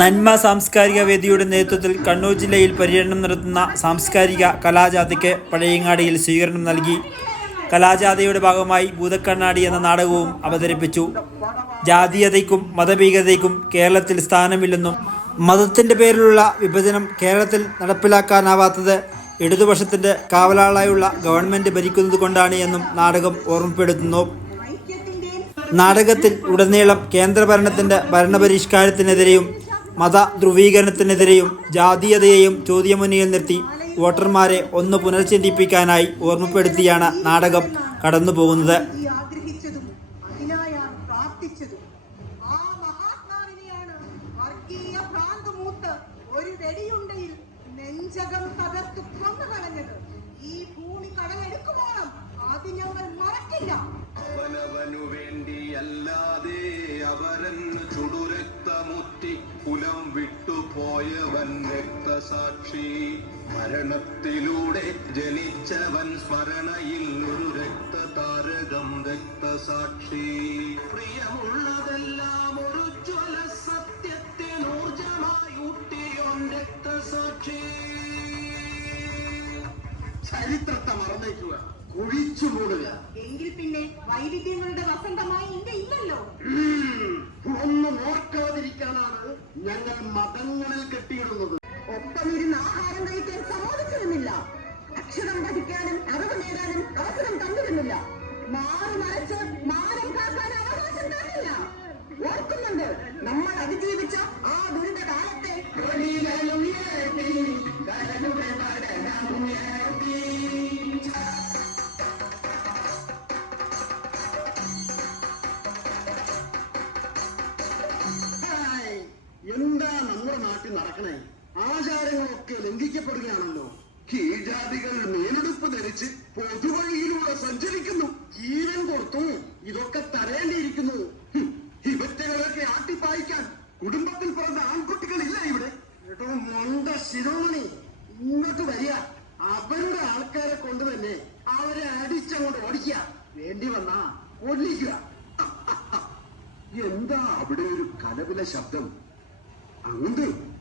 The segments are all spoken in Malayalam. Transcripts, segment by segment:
നന്മ സാംസ്കാരിക വേദിയുടെ നേതൃത്വത്തിൽ കണ്ണൂർ ജില്ലയിൽ പര്യടനം നടത്തുന്ന സാംസ്കാരിക കലാജാഥയ്ക്ക് പഴയങ്ങാടിയിൽ സ്വീകരണം നൽകി. കലാജാഥയുടെ ഭാഗമായി ഭൂതക്കണ്ണാടി എന്ന നാടകവും അവതരിപ്പിച്ചു. ജാതീയതയ്ക്കും മതഭീകരതയ്ക്കും കേരളത്തിൽ സ്ഥാനമില്ലെന്നും മതത്തിന്റെ പേരിലുള്ള വിഭജനം കേരളത്തിൽ നടപ്പിലാക്കാനാവാത്തത് ഇടതുപക്ഷത്തിന്റെ കാവലാളായുള്ള ഗവൺമെന്റ് ഭരിക്കുന്നത് കൊണ്ടാണ് എന്നും നാടകം ഓർമ്മപ്പെടുത്തുന്നു. നാടകത്തിൽ ഉടനീളം കേന്ദ്രഭരണത്തിന്റെ ഭരണപരിഷ്കാരത്തിനെതിരെയും മത ധ്രുവീകരണത്തിനെതിരെയും ജാതീയതയെയും ചോദ്യമുന്നിൽ നിർത്തി വോട്ടർമാരെ ഒന്ന് പുനർചിന്തിപ്പിക്കാനായി ഓർമ്മപ്പെടുത്തിയാണ് നാടകം കടന്നുപോകുന്നത്. ഒരു വെടിയുണ്ടയിൽ നെഞ്ചകം തകർത്ത് കൊന്നു കളഞ്ഞത് ചുടുരക്തമുറ്റി കുലം വിട്ടുപോയവൻ രക്തസാക്ഷി. മരണത്തിലൂടെ ജനിച്ചവൻ സ്മരണയിൽ ഒരു രക്തതാരകം രക്തസാക്ഷി. പ്രിയമുള്ളതെല്ലാം ഒരു ജ്വല സത്യത്തെ ഊർജമായി ഊട്ടിയോൻ രക്തസാക്ഷി. ചരിത്രത്തെ മറന്നേക്കുക. കുഴിച്ചു മൂടുക. എങ്കിൽ മതങ്ങളിൽ കെട്ടിയിടുന്നത്. ഒപ്പം ഇരുന്ന് ആഹാരം കഴിക്കാൻ സമ്മതിച്ചിരുന്നില്ല. അക്ഷരം പഠിക്കാനും അറിവ് നേടാനും അവസരം തന്നിരുന്നില്ല. മാറി മറിച്ച് നാട്ടിൽ നടക്കണേ. ആചാരങ്ങളൊക്കെ ലംഘിക്കപ്പെടുകയാണല്ലോ. കീഴ്ജാതികൾ മേലെടുപ്പ് ധരിച്ച് പൊതുവഴിയിലൂടെ സഞ്ചരിക്കുന്നു. ജീവൻ കൊടുത്തു. ഇതൊക്കെ തരേണ്ടിയിരിക്കുന്നു ഇവറ്റകളൊക്കെ ആട്ടിപ്പായിക്കാൻ കുടുംബത്തിൽ പിറന്ന ആൺകുട്ടികളില്ല ഇവിടെ. എടോ മൊണ്ട ശിരോമണി ഇങ്ങോട്ട് വരിക. അവരുടെ ആൾക്കാരെ കൊണ്ട് തന്നെ അവരെ അടിച്ചങ്ങോട്ട് ഓടിക്കുക. വേണ്ടി വന്നാ ഓടിക്കുക എന്താ അവിടെ ഒരു കലവില ശബ്ദം? അങ്ങോട്ട്.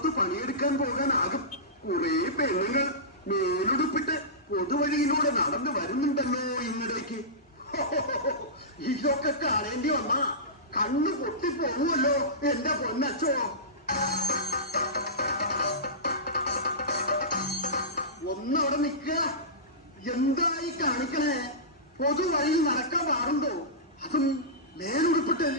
പാടത്ത് പണിയെടുക്കാൻ പോകാനാകും. കുറെ പെണ്ണുങ്ങൾ മേലുടുപ്പിട്ട് പൊതുവഴിയിലൂടെ നടന്നു വരുന്നുണ്ടല്ലോ ഇന്നിടയ്ക്ക് ഇതൊക്കെ കാണേണ്ടി വന്നാ കണ്ണ് പൊട്ടിപ്പോകുമല്ലോ എന്റെ പൊന്നച്ചോ. ഒന്നവിടെ നിൽക്കുക. എന്തായി കാണിക്കണേ? പൊതുവഴിയിൽ നടക്കാൻ പാടുണ്ടോ? അതും മേലുടുപ്പിട്ട്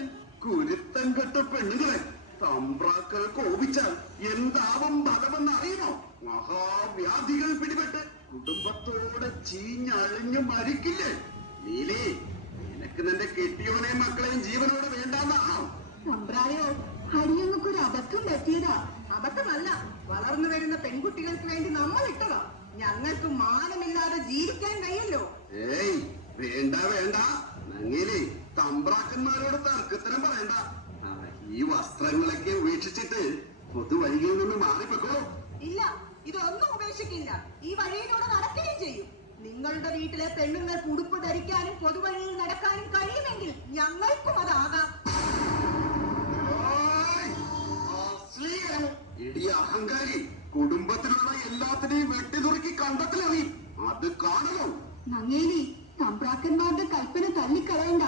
കുരുത്തം കെട്ട പെണ്ണുങ്ങളെ. തമ്പ്രാക്കൾ കോപിച്ചാൽ എന്താവും ഫലമെന്ന് അറിയുമോ മഹാവ്യാധികൾ പിടിപെട്ട് കുടുംബത്തോടെ ചീഞ്ഞഴിഞ്ഞ് മരിക്കില്ലേ? നീലേ നിനക്ക് നിന്റെ കെട്ടിയോനെയും മക്കളെയും ജീവനോട് വേണ്ടാന്നാണോ സമ്പ്രായോ ഹരിയങ്ങൾക്കൊരു അബദ്ധം പറ്റിയതാ. അബദ്ധമല്ല വളർന്നു വരുന്ന പെൺകുട്ടികൾക്ക് വേണ്ടി നമ്മൾ ഇട്ടതാ. ഞങ്ങൾക്ക് മാനമില്ലാതെ ജീവിക്കാൻ കഴിയല്ലോ. ഏയ് വേണ്ട വേണ്ട. നങ്ങേലേ തമ്പ്രാക്കന്മാരോട് തർക്കത്തരം പറയണ്ട. ഈ വസ്ത്രങ്ങളൊക്കെ ഉപേക്ഷിച്ചിട്ട് പൊതുവഴിയിൽ നിന്ന് മാറിപ്പോക്കോ? ഇല്ല ഇതൊന്നും ഉപേക്ഷിക്കില്ല. ഈ വഴിയിലൂടെ നടക്കുകയും ചെയ്യും. നിങ്ങളുടെ വീട്ടിലെ പെണ്ണുങ്ങൾക്ക് കുടുപ്പ് ധരിക്കാനും പൊതുവഴിയിൽ നടക്കാനും കഴിയുമെങ്കിൽ ഞങ്ങൾക്കും അതാകാം! ഇടി അഹങ്കാരി. കുടുംബത്തിലുള്ള എല്ലാത്തിനെയും വെട്ടിനുറുക്കി കണ്ടത്തിലറി. അത് കാണണം. നങ്ങേലി സമ്പ്രാക്കന്മാരുടെ കൽപ്പന തള്ളിക്കളയണ്ട.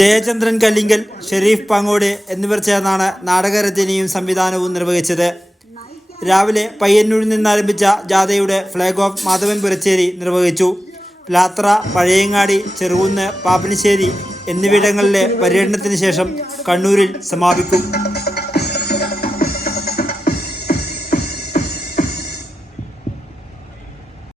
ജയചന്ദ്രൻ കല്ലിങ്കൽ ഷെരീഫ് പാങ്ങോട് എന്നിവർ ചേർന്നാണ് നാടകരചനയും സംവിധാനവും നിർവഹിച്ചത്. രാവിലെ പയ്യന്നൂരിൽ നിന്നാരംഭിച്ച ജാഥയുടെ ഫ്ലാഗ് ഓഫ് മാധവൻ പുരച്ചേരി നിർവഹിച്ചു. പ്ലാത്ര പഴയങ്ങാടി ചെറുകുന്ന് പാപ്പനശ്ശേരി എന്നിവിടങ്ങളിലെ പര്യടനത്തിന് ശേഷം കണ്ണൂരിൽ സമാപിക്കും.